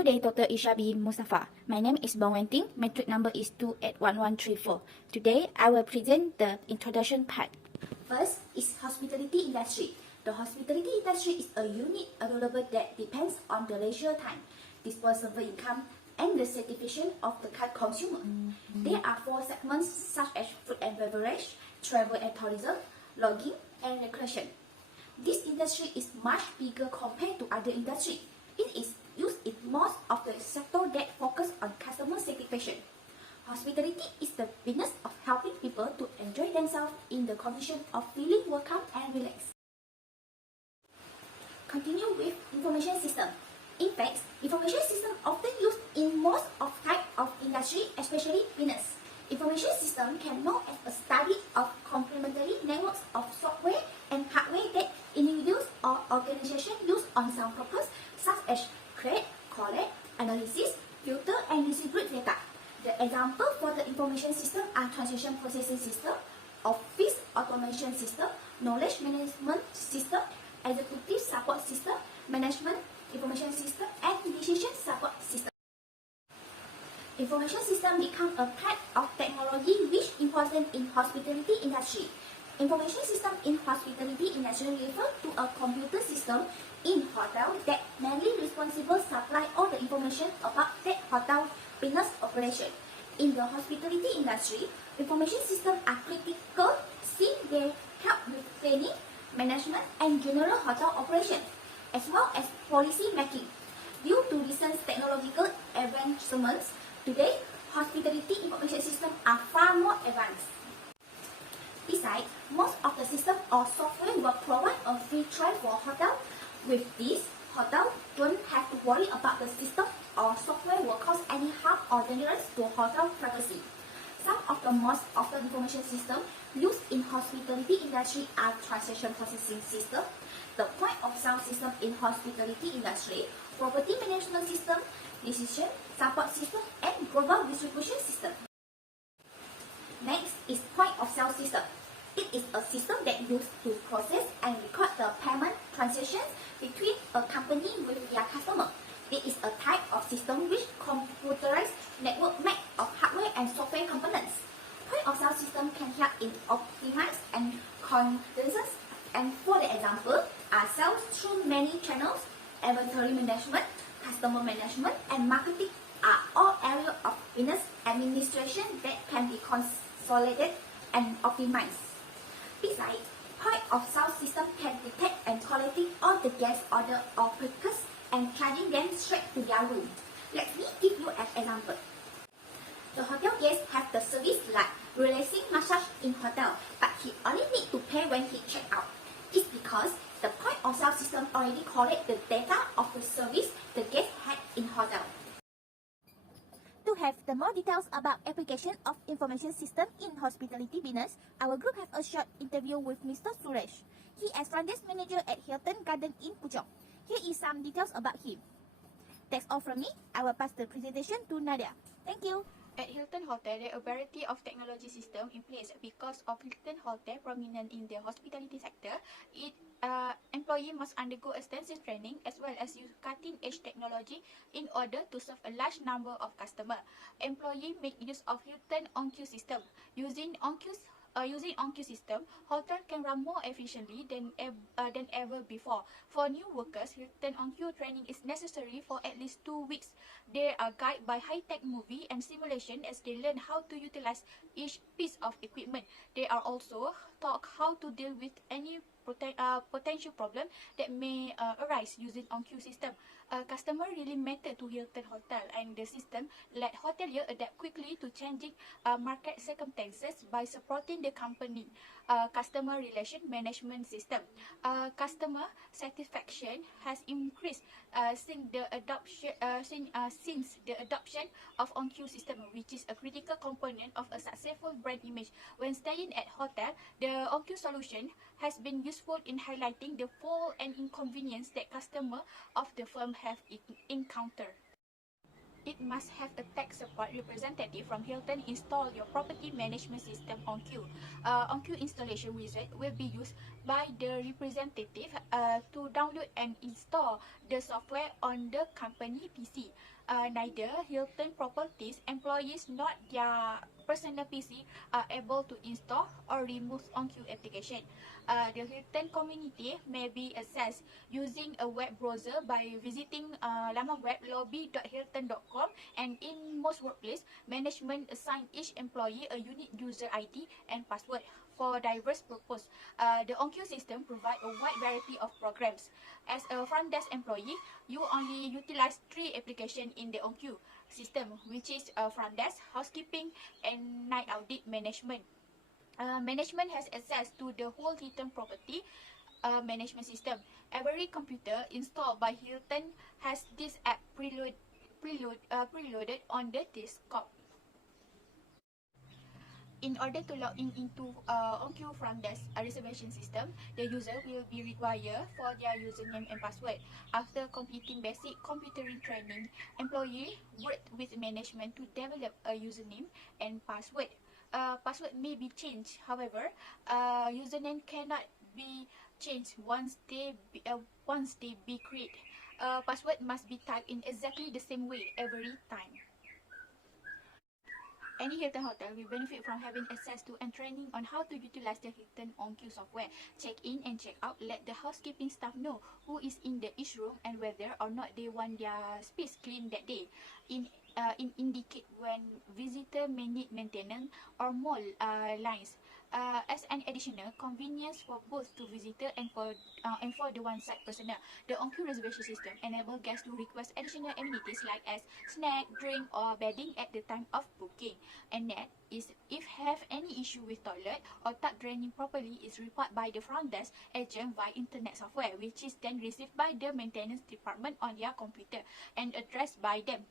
Good day, Dr. Isha bin Mustafa. My name is Bong Wenting. Metric number is 281134. Today, I will present the introduction part. First is hospitality industry. The hospitality industry is a unit available that depends on the leisure time, disposable income, and the satisfaction of the consumer. There are four segments such as food and beverage, travel and tourism, lodging, and recreation. This industry is much bigger compared to other industries. It is used in most of the sector that focus on customer satisfaction. Hospitality is the business of helping people to enjoy themselves in the condition of feeling welcome and relaxed. Continue with information system. In fact, information system often used in most of type of industry, especially business. Information system can know as a study of complementary networks of software and hardware that individuals or organizations use on some purpose, such as create, collect, analysis, filter, and distribute data. The example for the information system are transaction processing system, office automation system, knowledge management system, executive support system, management information system, and decision support system. Information system become a part of technology which important in hospitality industry. Information system in hospitality industry refer to a computer system in hotel that mainly responsible supply all the information about that hotel business operation. In the hospitality industry, information systems are critical since they help with planning, management, and general hotel operation, as well as policy making. Due to recent technological advancements, today, hospitality information systems are far more advanced. Besides, most of the system or software will provide a free trial for hotel. With this, hotel don't have to worry about the system or software will cause any harm or dangerous to hotel privacy. Some of the most often information systems used in hospitality industry are transaction processing system, the point of sale system in hospitality industry, property management system, decision support system, and global distribution system. Next is point of sale system. It is a system that used to process and record the payment transactions between a company with their customer. It is a type of system which computerized network made of hardware and software components. Point of sale system can help in optimize and condenses, and for the example are sales through many channels, inventory management, customer management, and marketing are all areas of business administration that can be consolidated and optimized. Besides, point of sale system can detect and collecting all the guest order or requests and charging them straight to their room. Let me give you an example. The hotel guest have the service like relaxing massage in hotel, but he only need to pay when he check out. It's because the point of sale system already collect the data of the service the guest had in hotel. To have the more details about application of information system in hospitality business, our group have a short interview with Mr. Suresh. He is front desk manager at Hilton Garden in Puchong. Here is some details about him. That's all from me. I will pass the presentation to Nadia. Thank you. At Hilton Hotel, there are a variety of technology systems in place because of Hilton Hotel prominent in the hospitality sector. Employee must undergo extensive training as well as use cutting-edge technology in order to serve a large number of customers. Employee make use of Hilton OnQ system. Using OnQ system, hotel can run more efficiently than ever before. For new workers, Hilton OnQ training is necessary for at least 2 weeks. They are guided by high-tech movie and simulation as they learn how to utilize each piece of equipment. They are also taught how to deal with any potential problem that may arise using OnQ system. Customer really matter to Hilton Hotel, and the system let hotelier adapt quickly to changing market circumstances by supporting the company. Customer relation management system. Customer satisfaction has increased since the adoption of OnQ system, which is a critical component of a successful brand image. When staying at hotel, the OnQ solution has been useful in highlighting the fault and inconvenience that customer of the firm have encountered. it must have a tech support representative from Hilton install your property management system on Q. On-Q installation wizard will be used by the representative to download and install the software on the company PC. Neither Hilton Properties employees nor their personal PC are able to install or remove on-Q application. The Hilton community may be accessed using a web browser by visiting laman web lobby.hilton.com, and in most workplace, management assign each employee a unique user ID and password for diverse purpose. The OnQ system provide a wide variety of programs. As a front desk employee, you only utilize 3 applications in the OnQ system, which is front desk, housekeeping, and night audit management. Management has access to the whole Hilton property management system. Every computer installed by Hilton has this app preloaded on the desktop. In order to log in into OnQ front desk reservation system, the user will be required for their username and password. After completing basic computering training, employee worked with management to develop a username and password. Password may be changed. However, username cannot be changed once they be created. Password must be typed in exactly the same way every time. Any Hilton hotel will benefit from having access to and training on how to utilize the Hilton OnQ software. Check in and check out. Let the housekeeping staff know who is in each room and whether or not they want their space clean that day. Indicate when visitor may need maintenance or more lines. As an additional convenience for both to visitor and for the one-side personnel, the OnQ reservation system enable guests to request additional amenities like as snack, drink, or bedding at the time of booking. And that is if have any issue with toilet or tap draining properly is reported by the front desk agent via internet software, which is then received by the maintenance department on their computer and addressed by them.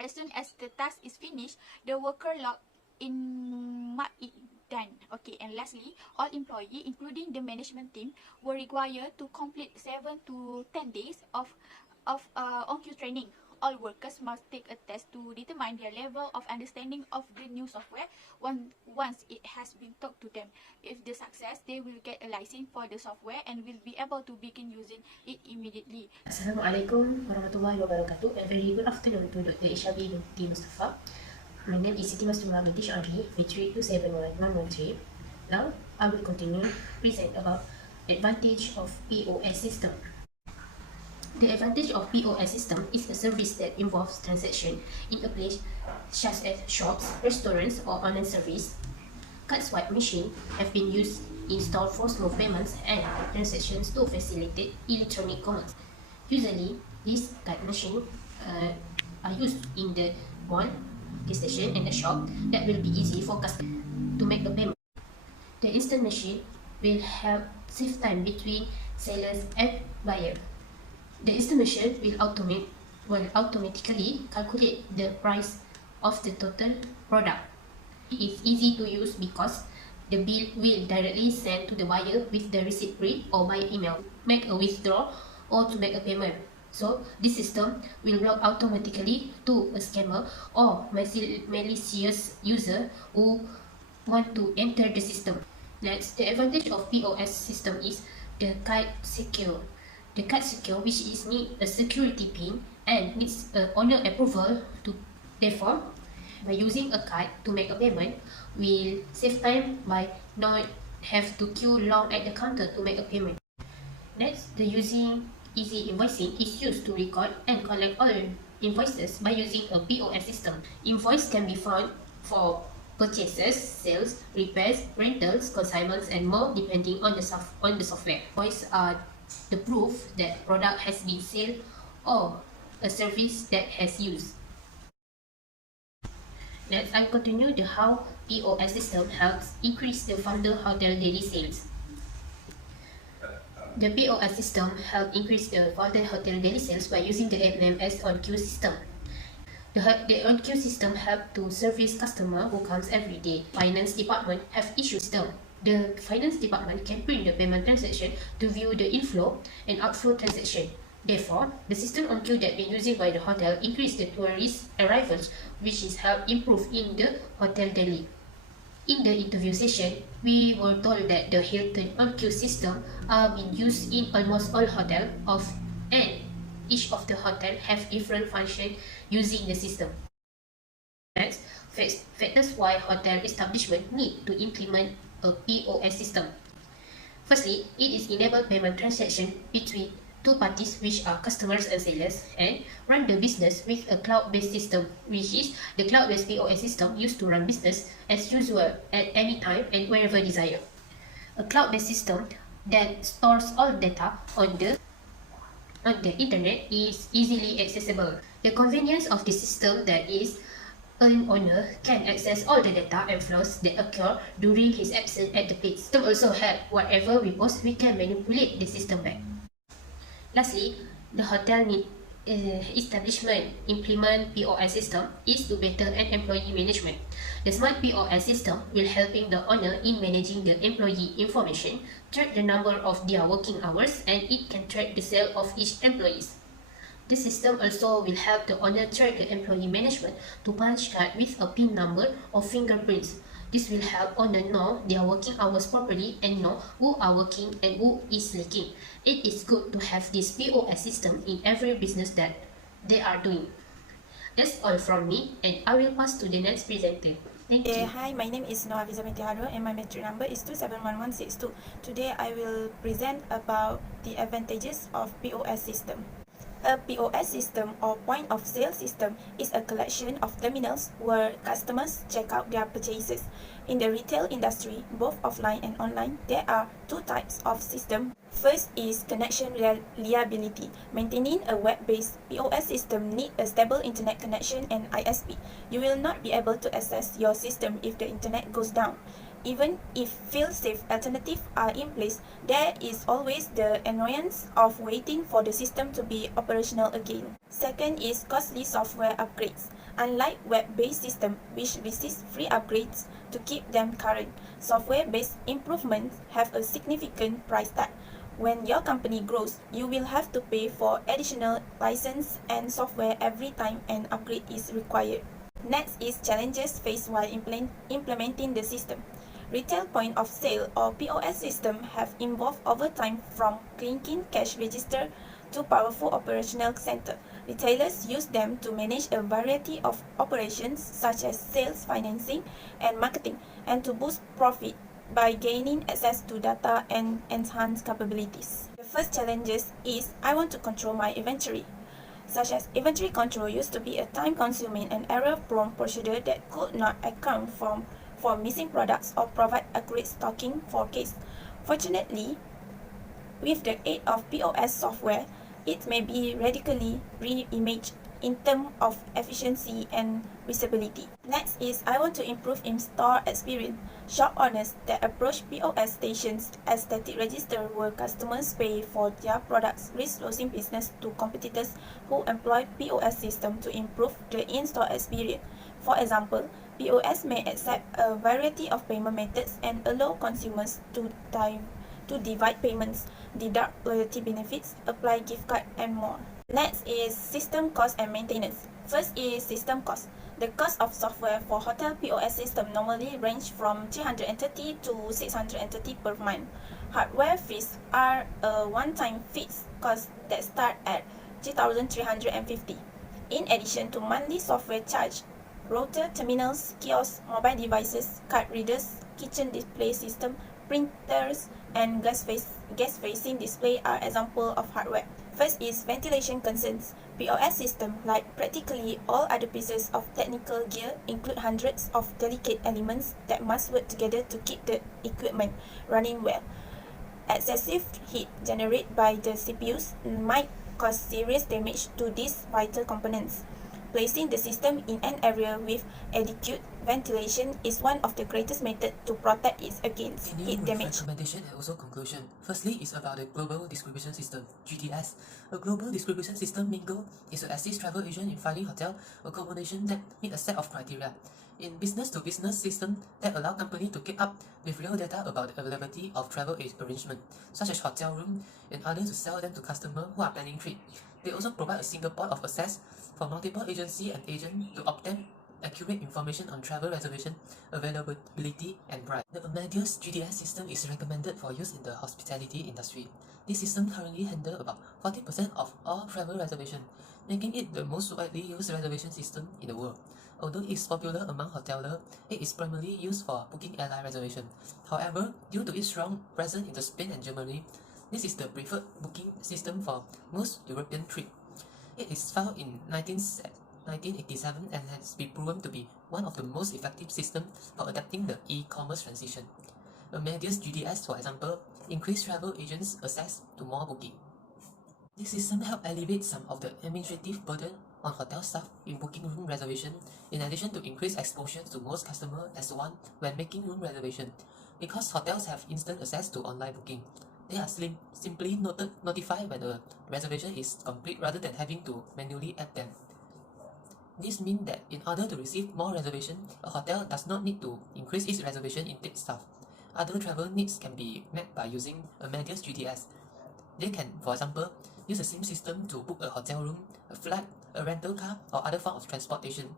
As soon as the task is finished, the worker log in mark it done. Okay, and lastly, all employees, including the management team, were required to complete 7 to 10 days of OnQ training. All workers must take a test to determine their level of understanding of the new software once it has been taught to them. If the success, they will get a license for the software and will be able to begin using it immediately. Assalamualaikum warahmatullahi wabarakatuh, and very good afternoon to Dr. Ishabi binti Mustafa. My name is Siti Mastumah binti Syari, V3 271113. Now, I will continue present about advantage of POS system. The advantage of POS system is a service that involves transaction in a place such as shops, restaurants, or online service. Card swipe machine have been used installed for smooth payments and transactions to facilitate electronic commerce. Usually, these card machines are used in the mall, gas station, and a shop that will be easy for customers to make a payment. The instant machine will help save time between sellers and buyer. The instant machine will automatically calculate the price of the total product. It is easy to use because the bill will directly send to the buyer with the receipt print or by email. Make a withdrawal or to make a payment. So this system will block automatically to a scammer or malicious user who want to enter the system. Next, the advantage of POS system is the card secure. The card secure, which is need a security pin and needs owner approval to. Therefore, by using a card to make a payment, will save time by not have to queue long at the counter to make a payment. Next, the using easy invoicing is used to record and collect all invoices by using a POS system. Invoice can be found for purchases, sales, repairs, rentals, consignments, and more depending on the software. Invoices are the proof that product has been sold or a service that has used. Next, I'll continue the how POS system helps increase the Founder Hotel daily sales. The POS system helps increase the Founder Hotel daily sales by using the MMS OnQ system. The OnQ system helps to service customer who comes every day. Finance department have issue system. The finance department can print the payment transaction to view the inflow and outflow transaction. Therefore, the system on queue that been used by the hotel increased the tourist arrivals, which is helped improve in the hotel daily. In the interview session, we were told that the Hilton on-queue system are being used in almost all hotels and each of the hotel have different function using the system. Next, factors why hotel establishment need to implement a POS system. Firstly, it is enable payment transaction between two parties which are customers and sellers and run the business with a cloud-based system, which is the cloud-based POS system used to run business as usual at any time and wherever desired. A cloud-based system that stores all data on the internet is easily accessible. The convenience of the system that is an owner can access all the data and flows that occur during his absence at the place. System also help whatever we post, we can manipulate the system back. Lastly, the hotel need establishment implement POS system is to better an employee management. The smart POS system will helping the owner in managing the employee information, track the number of their working hours, and it can track the sale of each employees. The system also will help the owner track the employee management to punch card with a PIN number or fingerprints. This will help owner know their working hours properly and know who are working and who is lacking. It is good to have this POS system in every business that they are doing. That's all from me, and I will pass to the next presenter. Thank you. Hi, my name is Noah Fiza binti Harun and my metric number is 271162. Today I will present about the advantages of POS system. A POS system or point of sale system is a collection of terminals where customers check out their purchases. In the retail industry, both offline and online, there are two types of system. First is connection reliability. Maintaining a web-based POS system needs a stable internet connection and ISP. You will not be able to access your system if the internet goes down. Even if fail-safe alternatives are in place, there is always the annoyance of waiting for the system to be operational again. Second is costly software upgrades. Unlike web-based systems, which receive free upgrades to keep them current, software-based improvements have a significant price tag. When your company grows, you will have to pay for additional license and software every time an upgrade is required. Next is challenges faced while implementing the system. Retail point of sale or POS system have evolved over time from clinking cash register to powerful operational center. Retailers use them to manage a variety of operations such as sales, financing, and marketing, and to boost profit by gaining access to data and enhance capabilities. The first challenges is I want to control my inventory. Such as inventory control used to be a time-consuming and error-prone procedure that could not account for missing products or provide accurate stocking forecasts. Fortunately, with the aid of POS software, it may be radically re-imaged in terms of efficiency and visibility. Next is I want to improve in-store experience. Shop owners that approach POS stations as static register where customers pay for their products risk losing business to competitors who employ POS system to improve the in-store experience. For example, POS may accept a variety of payment methods and allow consumers to divide payments, deduct loyalty benefits, apply gift card, and more. Next is system cost and maintenance. First is system cost. The cost of software for hotel POS system normally range from $330 to $630 per month. Hardware fees are a one-time fixed cost that start at $3,350. In addition to monthly software charge, router, terminals, kiosks, mobile devices, card readers, kitchen display system, printers, and guest-facing display are examples of hardware. First is ventilation concerns. POS system, like practically all other pieces of technical gear, include hundreds of delicate elements that must work together to keep the equipment running well. Excessive heat generated by the CPUs might cause serious damage to these vital components. Placing the system in an area with adequate ventilation is one of the greatest methods to protect it against heat Continuing with damage. recommendation and also conclusion. Firstly is about the Global Distribution System, GDS. A Global Distribution System main goal is to assist travel agents in finding hotel accommodation that meet a set of criteria. In business-to-business system that allow company to keep up with real data about the availability of travel arrangement, such as hotel room, and others to sell them to customers who are planning trip. They also provide a single point of access for multiple agency and agent to obtain accurate information on travel reservation, availability, and price. The Amadeus GDS system is recommended for use in the hospitality industry. This system currently handles about 40% of all travel reservation, making it the most widely used reservation system in the world. Although it's popular among hoteliers, it is primarily used for booking airline reservation. However, due to its strong presence in Spain and Germany, this is the preferred booking system for most European trips. It is found in 1987 and has been proven to be one of the most effective systems for adapting the e-commerce transition. Amadeus GDS, for example, increased travel agents' access to more booking. This system helped alleviate some of the administrative burden on hotel staff in booking room reservation, in addition to increased exposure to most customers as one when making room reservation. Because hotels have instant access to online booking, they are simply notified when a reservation is complete rather than having to manually add them. This means that in order to receive more reservations, a hotel does not need to increase its reservation intake staff. Other travel needs can be met by using Amadeus GDS. They can, for example, use the same system to book a hotel room, a flight, a rental car, or other form of transportation.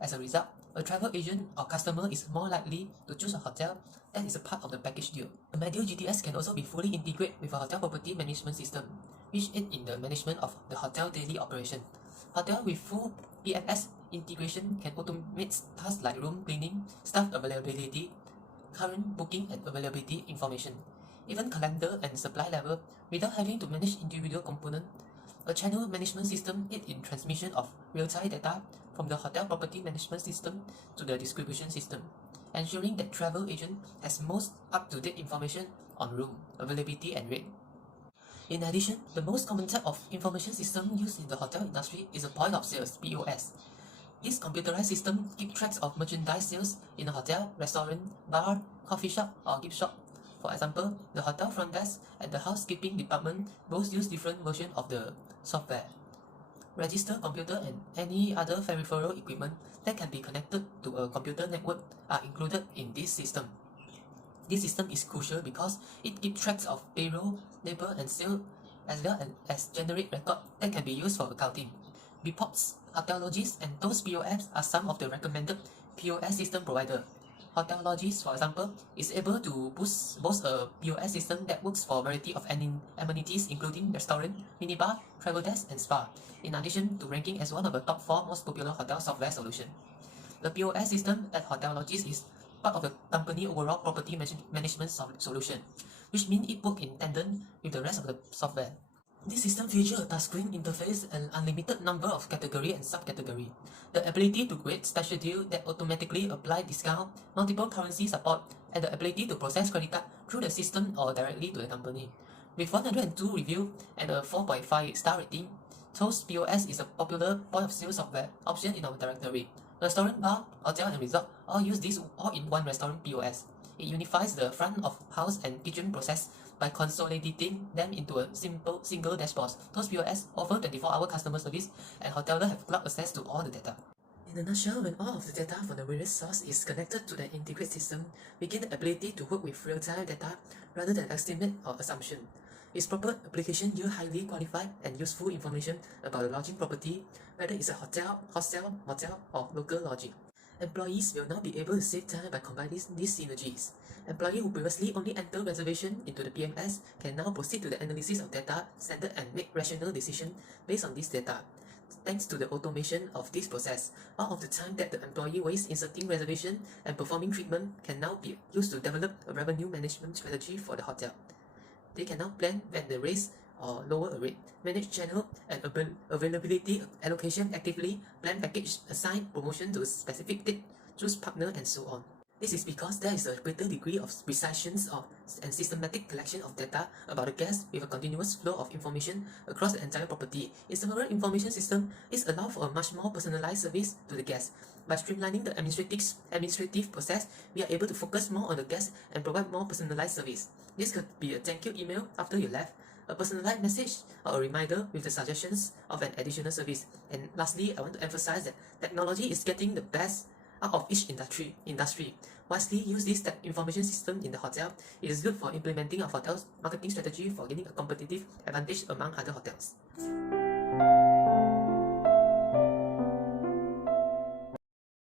As a result, a travel agent or customer is more likely to choose a hotel that is a part of the package deal. Amadeus GDS can also be fully integrated with a hotel property management system, which aids in the management of the hotel daily operation. Hotel with full PMS integration can automate tasks like room cleaning, staff availability, current booking and availability information, even calendar and supply level without having to manage individual components. A channel management system aids in transmission of real-time data from the hotel property management system to the distribution system, ensuring that travel agent has most up-to-date information on room availability and rate. In addition, the most common type of information system used in the hotel industry is a point of sales (POS). This computerized system keeps track of merchandise sales in a hotel, restaurant, bar, coffee shop, or gift shop. For example, the hotel front desk and the housekeeping department both use different versions of the software. Register computer and any other peripheral equipment that can be connected to a computer network are included in this system. This system is crucial because it keeps track of payroll, labor, and sales, as well as generate records that can be used for accounting. Bipops, Hotelogist, and Toast POS are some of the recommended POS system providers. Hotelogist, for example, is able to boast a POS system that works for a variety of amenities including restaurant, minibar, travel desk, and spa, in addition to ranking as one of the top 4 most popular hotel software solutions. The POS system at Hotelogist is part of the company overall property management solution, which means it works in tandem with the rest of the software. This system features a touchscreen interface and unlimited number of category and subcategory, the ability to create special deals that automatically apply discount, multiple currency support, and the ability to process credit card through the system or directly to the company. With 102 reviews and a 4.5 star rating, Toast POS is a popular point-of-sale software option in our directory. Restaurant, bar, hotel, and resort all use this all-in-one restaurant POS. It unifies the front of house and kitchen process by consolidating them into a single dashboard. Toast POS offer 24-hour customer service, and hoteliers have cloud access to all the data. In a nutshell, when all of the data from the various sources is connected to the integrated system, we gain the ability to work with real-time data rather than estimate or assumption. Its proper application yields highly qualified and useful information about the lodging property, whether it's a hotel, hostel, motel, or local lodging. Employees will now be able to save time by combining these synergies. Employees who previously only enter reservation into the PMS can now proceed to the analysis of data, standard, and make rational decisions based on this data. Thanks to the automation of this process, all of the time that the employee wastes inserting reservation and performing treatment can now be used to develop a revenue management strategy for the hotel. They can now plan when they raise or lower a rate, manage channel and availability allocation actively, plan package, assign promotion to a specific date, choose partner, and so on. This is because there is a greater degree of precision and systematic collection of data about the guest with a continuous flow of information across the entire property. In several information system, this allows for a much more personalized service to the guest. By streamlining the administrative process, we are able to focus more on the guest and provide more personalized service. This could be a thank you email after you left, a personalized message, or a reminder with the suggestions of an additional service. And lastly, I want to emphasize that technology is getting the best out of each industry. Wisely use this information system in the hotel. It is good for implementing a hotel's marketing strategy for gaining a competitive advantage among other hotels.